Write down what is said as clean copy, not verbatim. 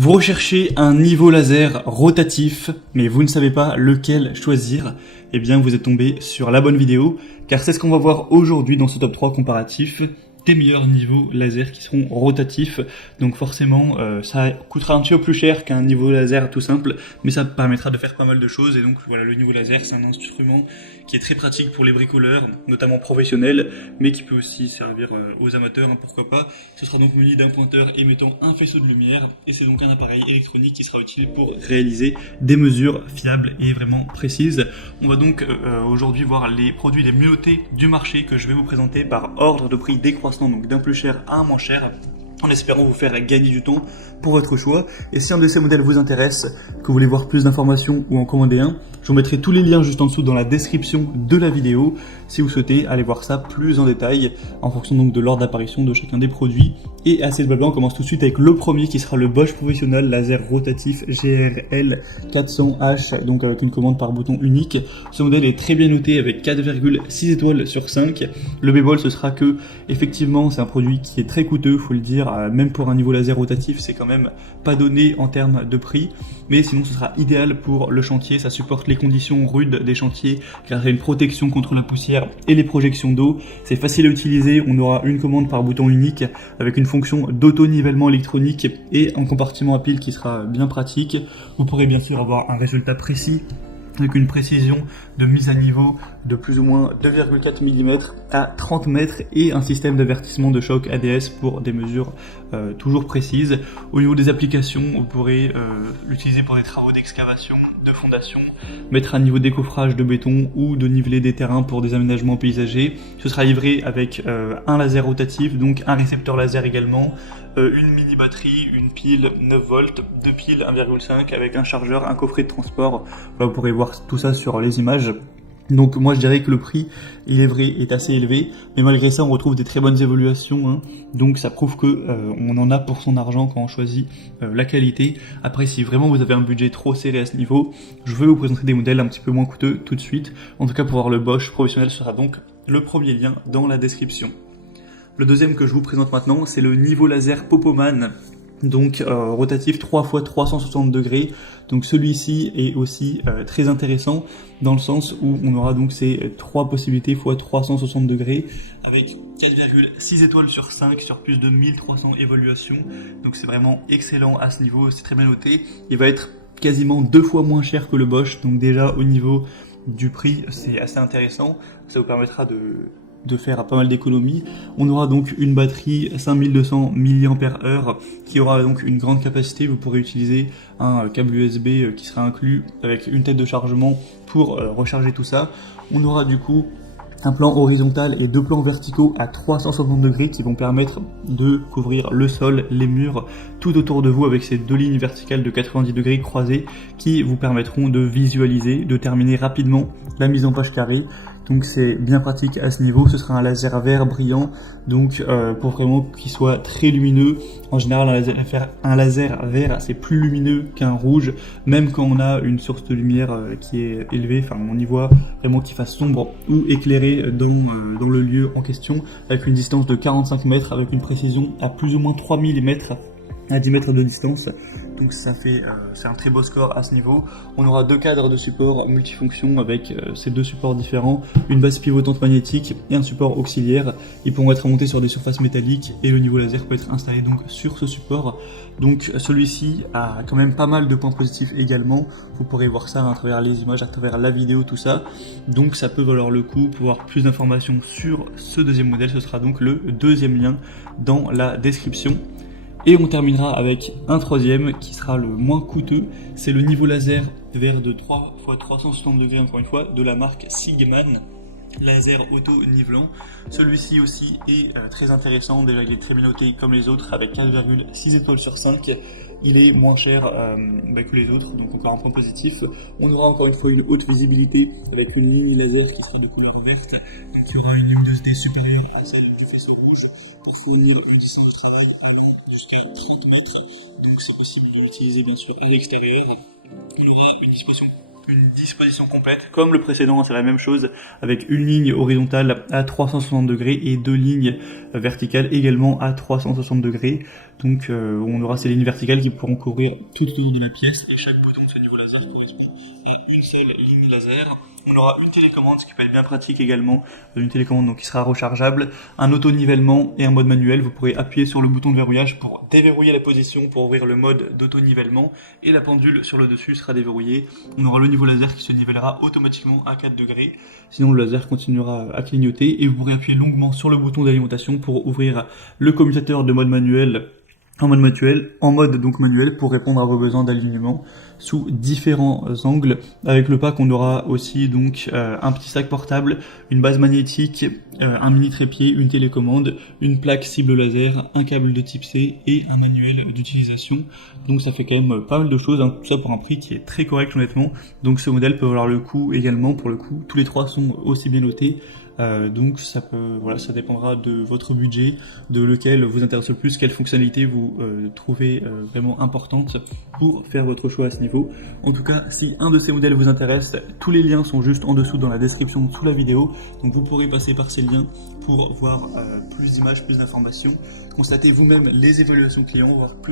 Vous recherchez un niveau laser rotatif, mais vous ne savez pas lequel choisir. Eh bien, vous êtes tombé sur la bonne vidéo, car c'est ce qu'on va voir aujourd'hui dans ce top 3 comparatif des meilleurs niveaux laser qui seront rotatifs. Donc forcément, ça coûtera un petit peu plus cher qu'un niveau laser tout simple, mais ça permettra de faire pas mal de choses. Et donc voilà, le niveau laser, c'est un instrument qui est très pratique pour les bricoleurs, notamment professionnels, mais qui peut aussi servir aux amateurs, hein, pourquoi pas. Ce sera donc muni d'un pointeur émettant un faisceau de lumière, et c'est donc un appareil électronique qui sera utile pour réaliser des mesures fiables et vraiment précises. On va donc aujourd'hui voir les produits les mieux notés du marché que je vais vous présenter par ordre de prix décroissant, donc d'un plus cher à un moins cher, en espérant vous faire gagner du temps pour votre choix. Et si un de ces modèles vous intéresse, que vous voulez voir plus d'informations ou en commander un, je vous mettrai tous les liens juste en dessous dans la description de la vidéo si vous souhaitez aller voir ça plus en détail en fonction donc de l'ordre d'apparition de chacun des produits. Et assez de blabla, on commence tout de suite avec le premier qui sera le Bosch Professional Laser Rotatif GRL 400H, donc avec une commande par bouton unique. Ce modèle est très bien noté avec 4,6 étoiles sur 5. Le bémol, ce sera que effectivement c'est un produit qui est très coûteux, faut le dire, même pour un niveau laser rotatif, c'est quand même pas donné en termes de prix, mais sinon ce sera idéal pour le chantier. Ça supporte les conditions rudes des chantiers car il y a une protection contre la poussière et les projections d'eau. C'est facile à utiliser, on aura une commande par bouton unique avec une fonction d'auto-nivellement électronique et un compartiment à pile qui sera bien pratique. Vous pourrez bien sûr avoir un résultat précis avec une précision de mise à niveau de plus ou moins 2,4 mm à 30 mètres et un système d'avertissement de choc ADS pour des mesures toujours précises. Au niveau des applications, vous pourrez l'utiliser pour des travaux d'excavation, de fondation, mettre un niveau décoffrage de béton ou de niveler des terrains pour des aménagements paysagers. Ce sera livré avec un laser rotatif, donc un récepteur laser également, une mini batterie, une pile 9 volts, deux piles 1,5 avec un chargeur, un coffret de transport. Là, vous pourrez voir tout ça sur les images. Donc moi je dirais que le prix, il est vrai, est assez élevé, mais malgré ça on retrouve des très bonnes évaluations, hein. Donc ça prouve que on en a pour son argent quand on choisit la qualité. Après, si vraiment vous avez un budget trop serré à ce niveau, je vais vous présenter des modèles un petit peu moins coûteux tout de suite. En tout cas, pour voir le Bosch Professionnel sera donc le premier lien dans la description. Le deuxième que je vous présente maintenant, c'est le niveau laser Popoman. Donc rotatif 3x360 degrés. Donc celui-ci est aussi très intéressant dans le sens où on aura donc ces trois possibilités x 360 degrés avec 4,6 étoiles sur 5 sur plus de 1300 évaluations. Donc c'est vraiment excellent à ce niveau, c'est très bien noté. Il va être quasiment 2 fois moins cher que le Bosch, donc déjà au niveau du prix c'est assez intéressant. Ça vous permettra de faire pas mal d'économies. On aura donc une batterie 5200 mAh qui aura donc une grande capacité. Vous pourrez utiliser un câble USB qui sera inclus avec une tête de chargement pour recharger tout ça. On aura du coup un plan horizontal et deux plans verticaux à 360 degrés qui vont permettre de couvrir le sol, les murs, tout autour de vous avec ces deux lignes verticales de 90 degrés croisées qui vous permettront de visualiser, de terminer rapidement la mise en page carrée. Donc c'est bien pratique à ce niveau. Ce sera un laser vert brillant, donc pour vraiment qu'il soit très lumineux. En général, un laser vert c'est plus lumineux qu'un rouge, même quand on a une source de lumière qui est élevée. Enfin, on y voit vraiment qu'il fasse sombre ou éclairé dans le lieu en question, avec une distance de 45 mètres, avec une précision à plus ou moins 3 mm à 10 mètres de distance. Donc ça fait, c'est un très beau score à ce niveau. On aura deux cadres de support multifonction avec ces deux supports différents, une base pivotante magnétique et un support auxiliaire. Ils pourront être montés sur des surfaces métalliques et le niveau laser peut être installé donc sur ce support. Donc celui-ci a quand même pas mal de points positifs également. Vous pourrez voir ça à travers les images, à travers la vidéo, tout ça. Donc ça peut valoir le coup. Pour avoir plus d'informations sur ce deuxième modèle, ce sera donc le deuxième lien dans la description. Et on terminera avec un troisième qui sera le moins coûteux, c'est le niveau laser vert de 3x360 degrés encore une fois de la marque Sigman, laser auto-nivelant. Celui-ci aussi est très intéressant, déjà il est très bien noté comme les autres avec 4,6 étoiles sur 5. Il est moins cher que les autres, donc encore un point positif. On aura encore une fois une haute visibilité avec une ligne laser qui sera de couleur verte, donc il y aura une luminosité supérieure à celle du faisceau rouge pour fournir une distance de travail allant jusqu'à 30 mètres, donc c'est possible de l'utiliser bien sûr à l'extérieur. Il aura une disposition une disposition complète, comme le précédent, c'est la même chose, avec une ligne horizontale à 360 degrés et 2 lignes verticales également à 360 degrés. Donc on aura ces lignes verticales qui pourront couvrir tout le long de la pièce, et chaque bouton de ce niveau laser correspond à une seule ligne laser. On aura une télécommande, ce qui peut être bien pratique également, une télécommande donc qui sera rechargeable, un auto-nivellement et un mode manuel. Vous pourrez appuyer sur le bouton de verrouillage pour déverrouiller la position, pour ouvrir le mode d'auto-nivellement, et la pendule sur le dessus sera déverrouillée. On aura le niveau laser qui se nivellera automatiquement à 4 degrés, sinon le laser continuera à clignoter, et vous pourrez appuyer longuement sur le bouton d'alimentation pour ouvrir le commutateur de mode manuel en mode donc manuel, pour répondre à vos besoins d'alignement sous différents angles. Avec le pack, on aura aussi donc un petit sac portable, une base magnétique, un mini trépied, une télécommande, une plaque cible laser, un câble de type C et un manuel d'utilisation. Donc ça fait quand même pas mal de choses, hein, tout ça pour un prix qui est très correct honnêtement. Donc ce modèle peut valoir le coup également, pour le coup. Tous les trois sont aussi bien notés. Donc ça dépendra de votre budget, de lequel vous intéresse le plus, quelle fonctionnalité vous trouvez vraiment importante pour faire votre choix à ce niveau. En tout cas, si un de ces modèles vous intéresse, tous les liens sont juste en dessous dans la description sous la vidéo, donc vous pourrez passer par ces liens pour voir plus d'images, plus d'informations, constater vous-même les évaluations clients, voir plus